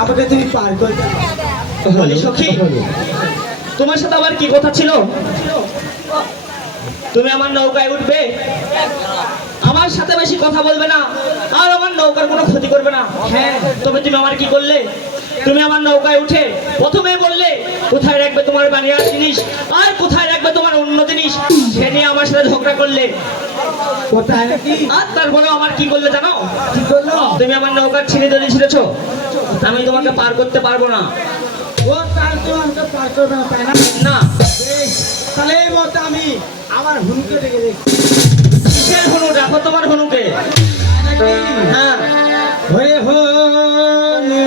আমাকে তুমি পার করতে বলি সখী, তোমার সাথে আবার কি কথা ছিল? তুমি আমার নৌকায় উঠবে, আমার সাথে বেশি কথা বলবে না, আর আমার নৌকার কোনো ক্ষতি করবে না। হ্যাঁ, তবে তুমি আমার কি করলে? তুমি আমার নৌকায় উঠে প্রথমে বললে কোথায় রাখবে তোমার বানিয়ার জিনিস আর কোথায় রাখবে তোমার অন্য জিনিস, সে নিয়ে আমার সাথে ঝগড়া করলে। কোথায় নাকি? আর তারপরেও আমার কি করলে জানো? কি করলো? তুমি আমার নৌকার ছিঁড়ে দড়ি ছিঁড়েছো, আমি তোমাকে পার করতে পারবো না। ও তার তো আমাকে পার করবে না, তাই না? না। বেশ, তাহলে এই মতো আমি আমার হুনুকে ডেকে দেখছি। কিসের হনু? দেখো তোমার হনুকে। নাকি? হ্যাঁ, হয়ে হনু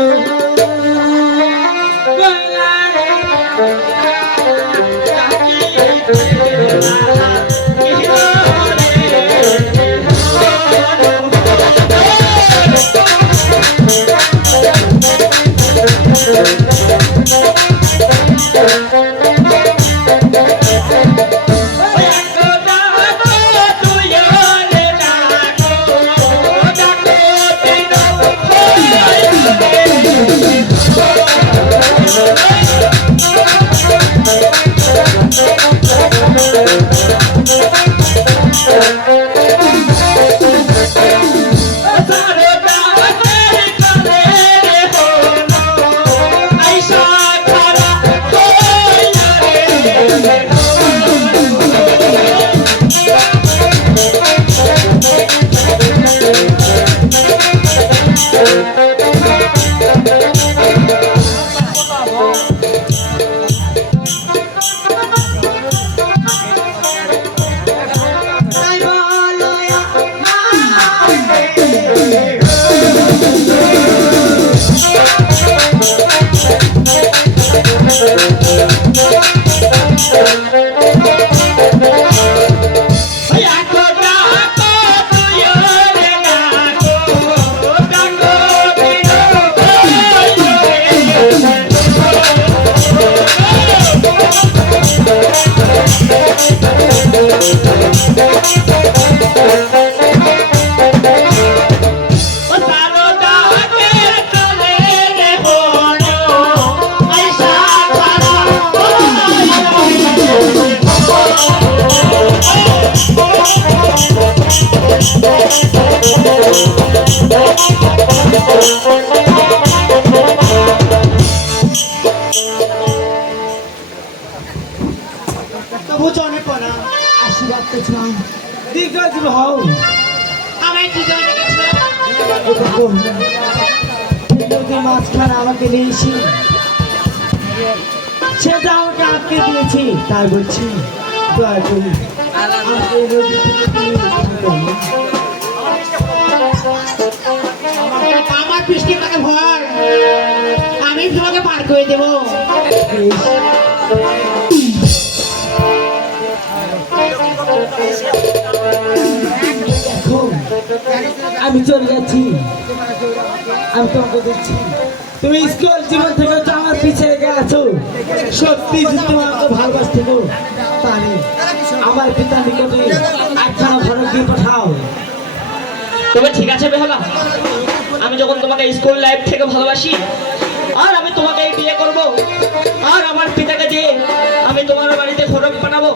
তবু জনে পড়া আশীর্বাদ করছিলাম দীর্ঘজীব হও। আমি কি করে দেখেছিলাম? নদীর মাঝখানে আমাকে নিয়েছি, সেটা আমাকে আটকে দিয়েছি, তাই বলছি দয়া করি আমাকে এই নদী থেকে তুলে নিতে হবে। আমার বৃষ্টি টাকা ভর, আমি তোমাকে পার করে দেবো। দেখো, আমি চলে যাচ্ছি, আমি তোমাকে দেখছি তুমি স্কুল জীবন থেকে তো আমার পিছিয়ে গেছো, সত্যি যদি তুমি আমাকে ভালোবাসতে গো, তাহলে আমার পিতার নিকটে একখানা ঘরে দিয়ে পাঠাও। তবে ঠিক আছে বেহালা, আমি যখন তোমাকে স্কুল লাইফ থেকে ভালোবাসি আর আমি তোমাকে বিয়ে করব আর আমার পিতাকে দিয়ে আমি তোমার বাড়িতে ফরক পাঠাবো,